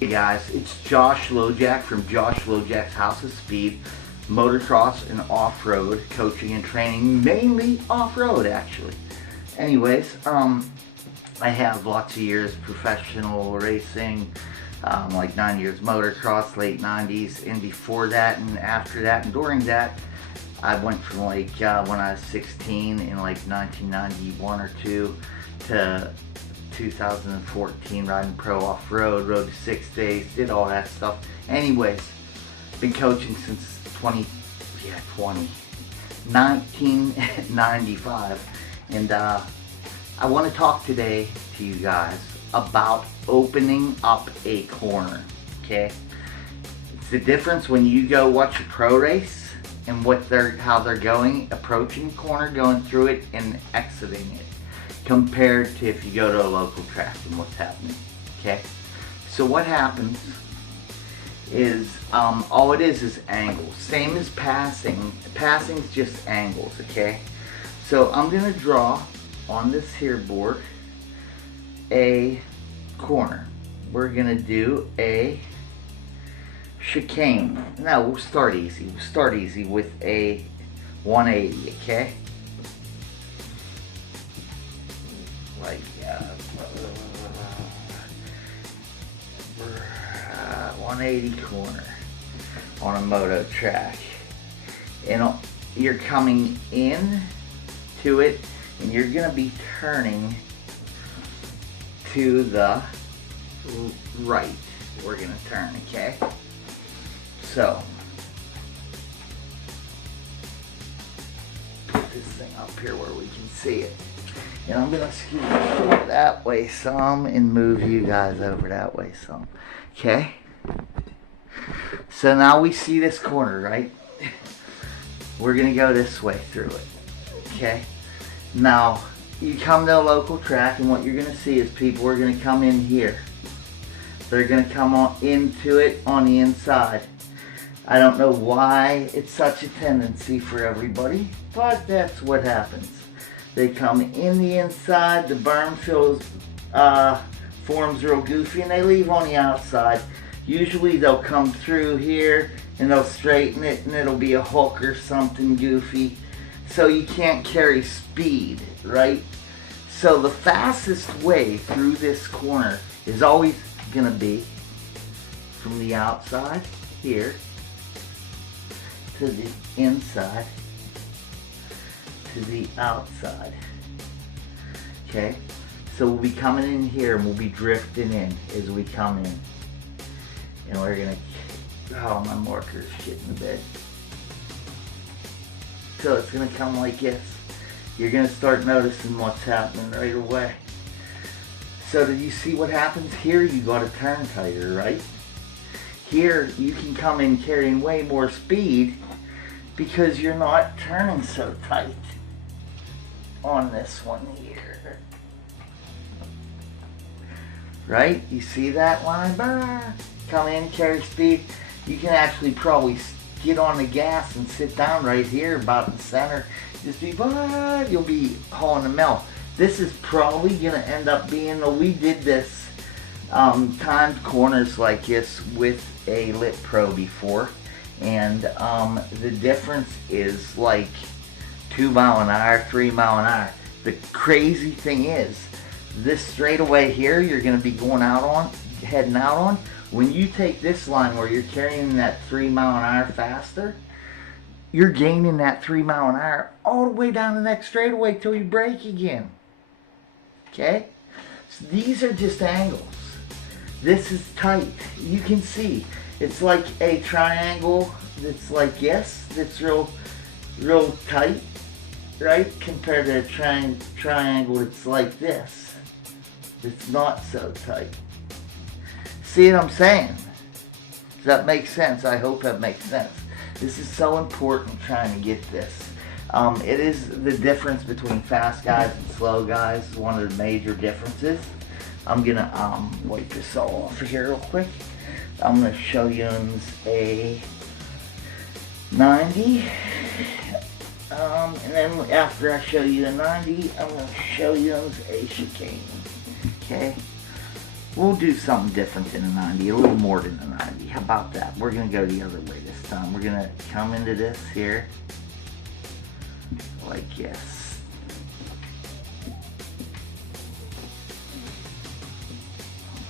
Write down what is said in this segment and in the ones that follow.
Hey guys, it's J.Lojaks from J.Lojaks House of Speed, motocross and off-road coaching and training, mainly off-road actually. Anyways, I have lots of years professional racing, like 9 years motocross, late 90s, and before that and after that and during that, I went from like when I was 16 in like 1991 or 2 to 2014 riding pro off-road, rode 6 days, did all that stuff. Anyways, been coaching since 1995, and I want to talk today to you guys about opening up a corner. Okay, it's the difference when you go watch a pro race and how they're going, approaching the corner, going through it, and exiting it, compared to if you go to a local track and what's happening. Okay, so what happens is all it is angles, same as passing. Passing's just angles. Okay, so I'm gonna draw on this here board a corner. We're gonna do a chicane. Now we'll start easy. We'll start easy with a 180. Okay, like 180 corner on a moto track, and you're coming in to it, and you're gonna be turning to the right. We're gonna turn. Okay, so put this thing up here where we can see it. And I'm gonna scoot over that way some and move you guys over that way some. Okay? So now we see this corner, right? We're gonna go this way through it. Okay? Now, you come to a local track, and what you're gonna see is people are gonna come in here. They're gonna come on into it on the inside. I don't know why it's such a tendency for everybody, but that's what happens. They come in the inside, the berm forms real goofy, and they leave on the outside. Usually they'll come through here and they'll straighten it, and it'll be a hook or something goofy. So you can't carry speed, right? So the fastest way through this corner is always gonna be from the outside here to the inside to the outside. Okay, so we'll be coming in here and we'll be drifting in as we come in, and we're gonna, oh, my marker's shit in the bed. So it's gonna come like this. You're gonna start noticing what's happening right away. So did you see what happens here? You gotta turn tighter, right? Here you can come in carrying way more speed because you're not turning so tight on this one here. Right? You see that line? Come in, carry speed. You can actually probably get on the gas and sit down right here about in the center. Just be, you'll be hauling the mill. This is probably gonna end up being, we did this timed corners like this with a Lit Pro before, and the difference is like 2 mile an hour, 3 mile an hour. The crazy thing is, this straightaway here you're going to be going out on, heading out on, when you take this line where you're carrying that 3 mile an hour faster, you're gaining that 3 mile an hour all the way down the next straightaway till you brake again. Okay? So these are just angles. This is tight. You can see it's like a triangle that's like this, that's real tight, right? Compared to a triangle that's like this. It's not so tight. See what I'm saying? Does that make sense? I hope that makes sense. This is so important trying to get this. It is the difference between fast guys and slow guys, one of the major differences. I'm gonna wipe this all off here real quick. I'm gonna show you a 90. And then after I show you the 90, I'm going to show you a chicane. Okay? We'll do something different than a 90, a little more than a 90. How about that? We're gonna go the other way this time. We're gonna come into this here, like this.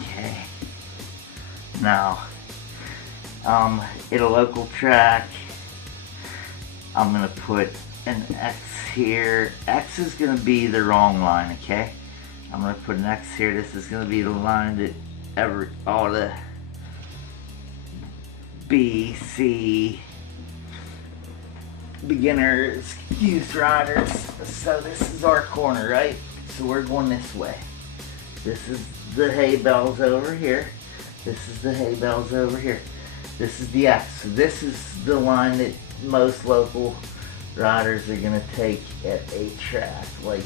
Okay. Now, at a local track, I'm gonna put an X here. X is gonna be the wrong line, okay? I'm gonna put an X here. This is gonna be the line that all the B, C, beginners, youth riders. So this is our corner, right? So we're going this way. This is the hay bales over here. This is the hay bales over here. This is the X. So this is the line that most local riders are gonna take at a track, like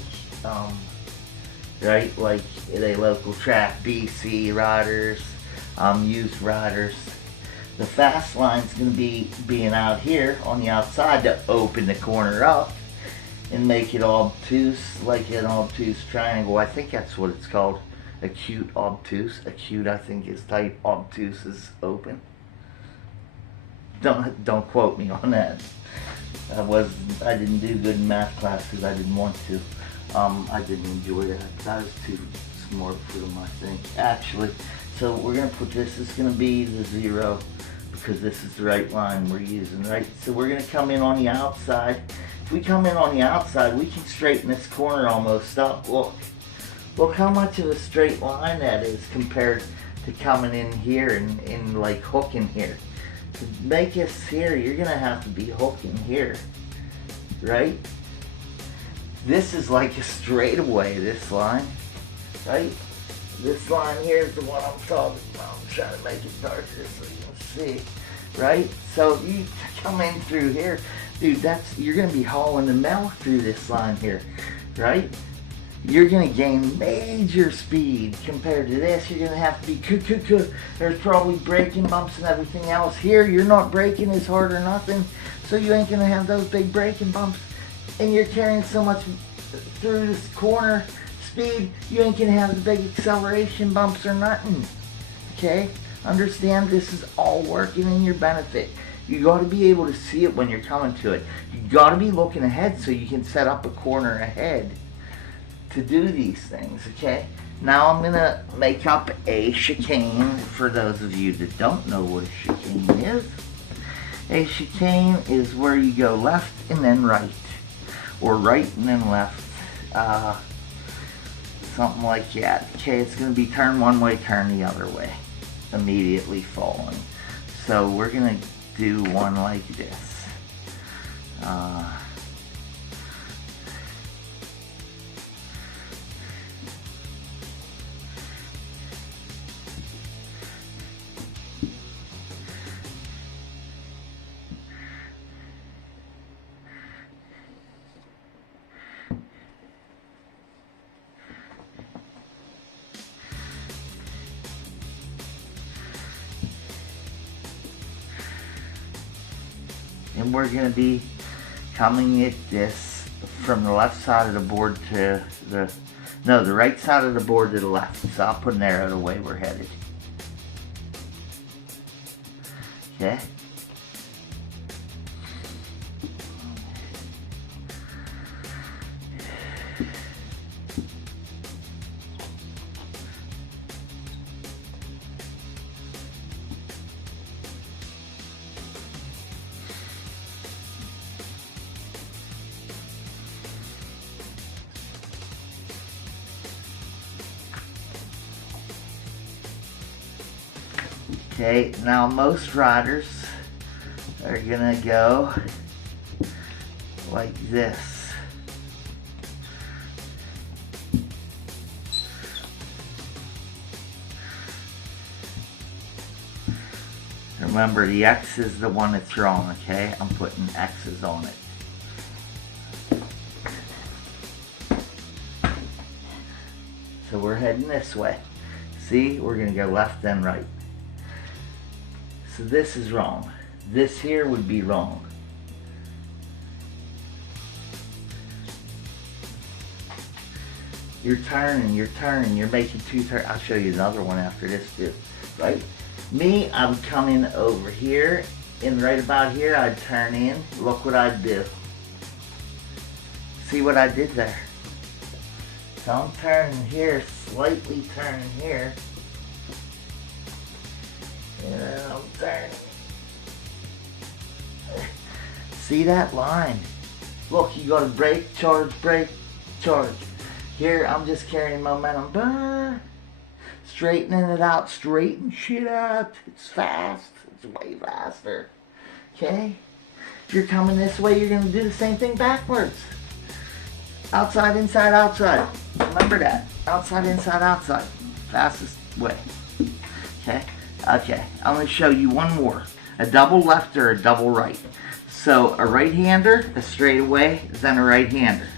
right, like at a local track. BC riders, youth riders. The fast line's gonna be being out here on the outside to open the corner up and make it obtuse, like an obtuse triangle. I think that's what it's called. Acute obtuse. Acute, I think, is type. Obtuse is open. Don't quote me on that. I didn't do good in math classes. I didn't want to. I didn't enjoy that. I was too smart for them, I think. Actually, so we're gonna put this. This is gonna be the 0 because this is the right line we're using, right? So we're gonna come in on the outside. If we come in on the outside, we can straighten this corner almost up. Look how much of a straight line that is compared to coming in here and like hooking here. To make us here, you're gonna have to be hooking here, right? This is like a straightaway, this line, right? This line here is the one I'm talking about. I'm trying to make it darker so you can see, right? So you come in through here, dude, you're gonna be hauling the milk through this line here, right? You're gonna gain major speed compared to this. You're gonna have to be There's probably braking bumps and everything else. Here, you're not braking as hard or nothing, so you ain't gonna have those big braking bumps. And you're carrying so much through this corner speed, you ain't gonna have the big acceleration bumps or nothing. Okay? Understand, this is all working in your benefit. You gotta be able to see it when you're coming to it. You gotta be looking ahead so you can set up a corner ahead to do these things, okay? Now I'm gonna make up a chicane for those of you that don't know what a chicane is. A chicane is where you go left and then right, or right and then left, something like that. Okay, it's gonna be turn one way, turn the other way, immediately following. So we're gonna do one like this. And we're going to be coming at this from the left side of the board to the right side of the board to the left. So I'll put an arrow the way we're headed. Okay? Okay, now most riders are gonna go like this. Remember, the X is the one that's wrong, okay? I'm putting X's on it. So we're heading this way. See, we're gonna go left then right. So this is wrong. This here would be wrong. You're turning, you're making two turns. I'll show you another one after this too, right? Me, I would come in over here, and right about here, I'd turn in. Look what I'd do. See what I did there? So I'm turning here, slightly turning here. And then I'm turning. See that line? Look, you gotta brake, charge, charge. Here, I'm just carrying momentum. Bah. Straightening it out, straighten shit out. It's fast, it's way faster. Okay? If you're coming this way, you're gonna do the same thing backwards. Outside, inside, outside. Remember that. Outside, inside, outside. Fastest way. Okay? Okay, I'm gonna show you one more. A double left or a double right. So a right-hander, a straightaway, then a right-hander.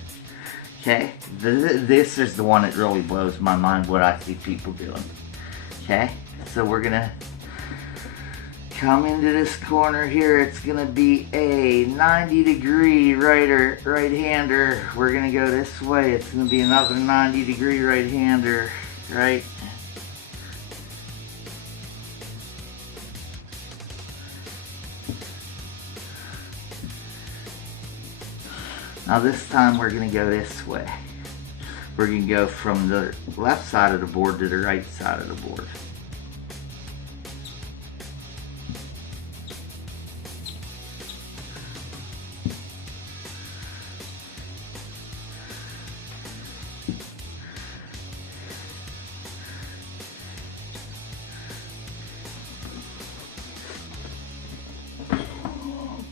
Okay, this is the one that really blows my mind, what I see people doing. Okay, so we're gonna come into this corner here. It's gonna be a 90-degree right-hander. We're gonna go this way. It's gonna be another 90-degree right-hander, right? Now this time we're going to go this way. We're going to go from the left side of the board to the right side of the board.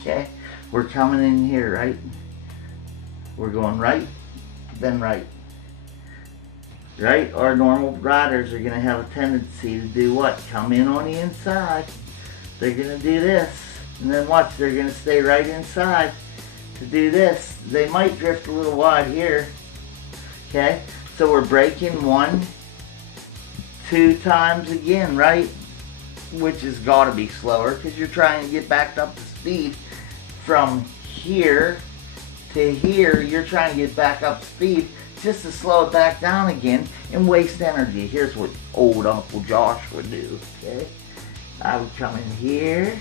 Okay, we're coming in here, right? We're going right, then right. Right? Our normal riders are going to have a tendency to do what? Come in on the inside. They're going to do this. And then watch, they're going to stay right inside to do this. They might drift a little wide here. Okay? So we're braking 1, 2 times again, right? Which has got to be slower because you're trying to get back up to speed from here to here. You're trying to get back up to speed just to slow it back down again and waste energy. Here's what old Uncle Josh would do, okay? I would come in here.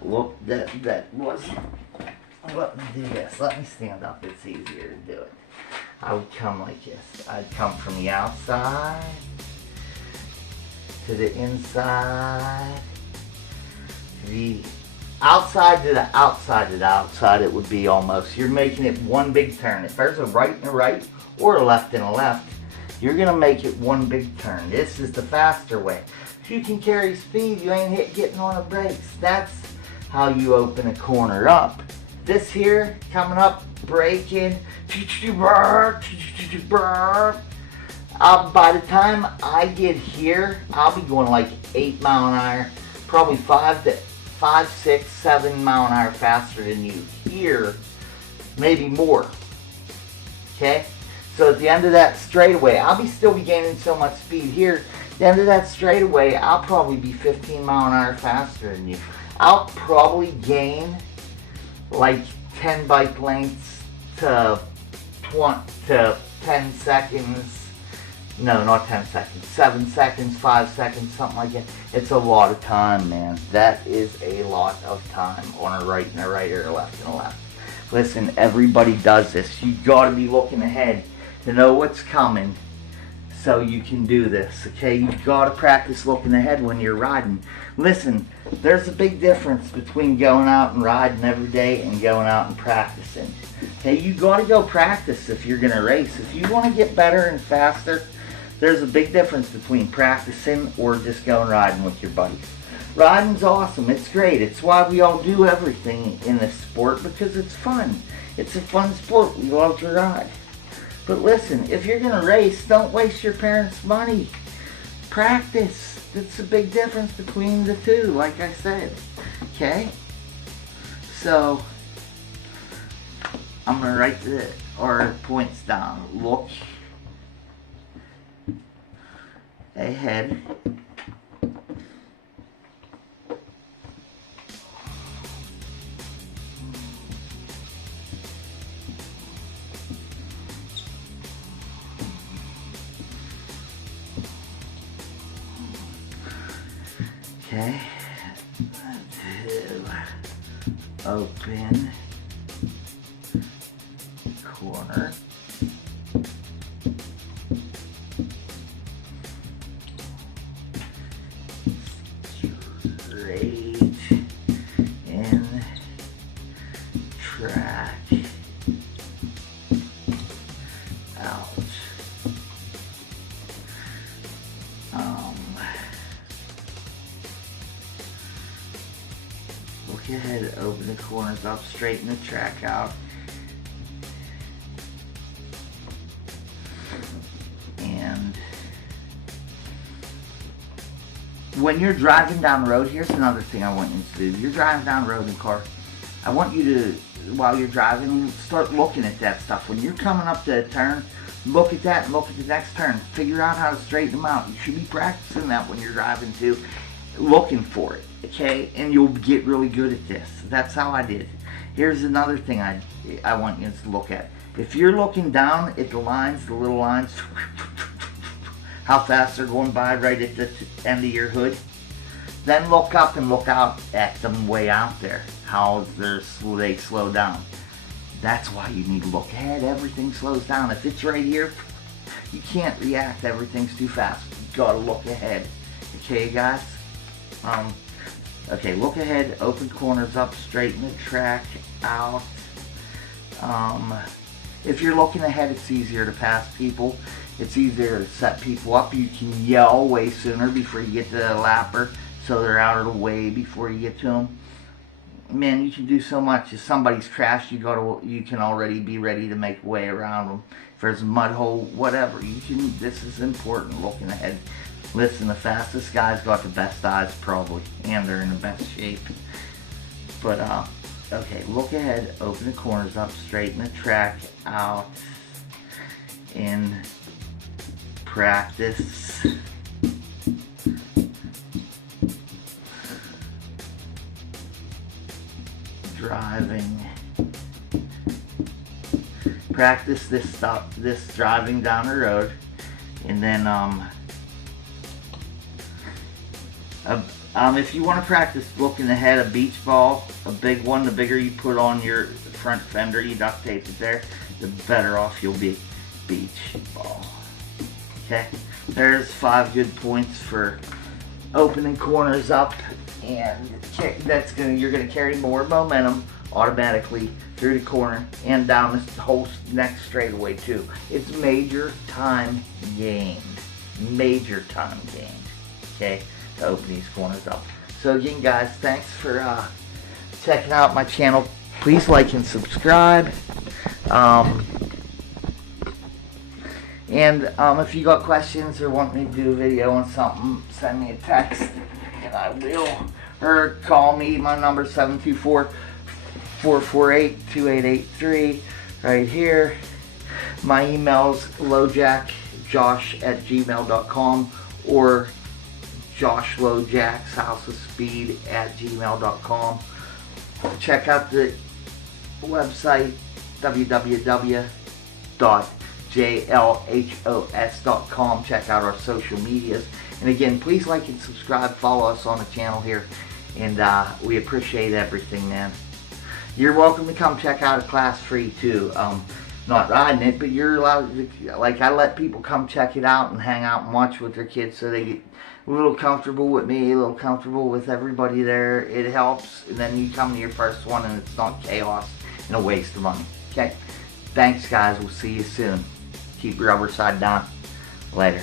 Whoop, that wasn't. Let me do this. Let me stand up. It's easier to do it. I would come like this. I'd come from the outside to the inside to the outside to the outside to the outside. It would be almost, you're making it one big turn. If there's a right and a right or a left and a left, you're gonna make it one big turn. This is the faster way. If you can carry speed, you ain't getting on the brakes. That's how you open a corner up. This here, coming up, braking, by the time I get here, I'll be going like 8 mile an hour, probably 5, 6, 7 mile an hour faster than you here, maybe more. Okay? So at the end of that straightaway, I'll still be gaining so much speed here. At the end of that straightaway, I'll probably be 15 mile an hour faster than you. I'll probably gain like 10 bike lengths to 10 seconds. No, not 10 seconds. 7 seconds, 5 seconds, something like that. It's a lot of time, man. That is a lot of time on a right and a right or a left and a left. Listen, everybody does this. You gotta be looking ahead to know what's coming so you can do this, okay? You gotta practice looking ahead when you're riding. Listen, there's a big difference between going out and riding every day and going out and practicing. Okay, you gotta go practice if you're gonna race. If you wanna get better and faster, there's a big difference between practicing or just going riding with your buddies. Riding's awesome. It's great. It's why we all do everything in this sport, because it's fun. It's a fun sport. We love to ride. But listen, if you're going to race, don't waste your parents' money. Practice. That's a big difference between the two, like I said. Okay? So, I'm going to write our points down. Look ahead. Okay, to open corner. Straight in track out. Look ahead, open the corners up, straighten the track out. And when you're driving down the road, here's another thing I want you to do. You're driving down the road in a car. I want you to, while you're driving, start looking at that stuff. When you're coming up to a turn, look at that and look at the next turn. Figure out how to straighten them out. You should be practicing that when you're driving too, looking for it, okay? And you'll get really good at this. That's how I did. Here's another thing I want you to look at. If you're looking down at the lines, the little lines, how fast they're going by right at the end of your hood, then look up and look out at them way out there, how they slow down. That's why you need to look ahead. Everything slows down. If it's right here, you can't react. Everything's too fast. You gotta look ahead. Okay, guys? Okay, look ahead, open corners up, straighten the track out. If you're looking ahead, it's easier to pass people. It's easier to set people up. You can yell way sooner before you get to the lapper, so they're out of the way before you get to them. Man, you can do so much. If somebody's crashed, you can already be ready to make way around them. If there's a mud hole, whatever, you can. This is important, looking ahead. Listen, the fastest guy's got the best eyes probably, and they're in the best shape. But okay, look ahead, open the corners up, straighten the track out, and practice driving. Practice this driving down the road, and then if you want to practice looking ahead, a beach ball, a big one, the bigger you put on your front fender, you duct tape it there, the better off you'll be. Beach ball. Okay, there's 5 good points for opening corners up, and you're gonna carry more momentum automatically through the corner and down this whole next straightaway too. It's major time gained. Major time gained. Okay, to open these corners up. So again, guys, thanks for checking out my channel. Please like and subscribe. If you got questions or want me to do a video on something, send me a text and I will. Or call me. My number is 724-448-2883 right here. My email is J.Lojaks@gmail.com or J.Lojaks @gmail.com. Check out the website www.J.Lojaks.com. Check out our social medias. And again, please like and subscribe. Follow us on the channel here. And we appreciate everything, man. You're welcome to come check out a class free too. Not riding it, but you're allowed to, like, I let people come check it out and hang out and watch with their kids so they get a little comfortable with me, a little comfortable with everybody there. It helps. And then you come to your first one and it's not chaos and a waste of money. Okay? Thanks, guys. We'll see you soon. Keep your rubber side down. Later.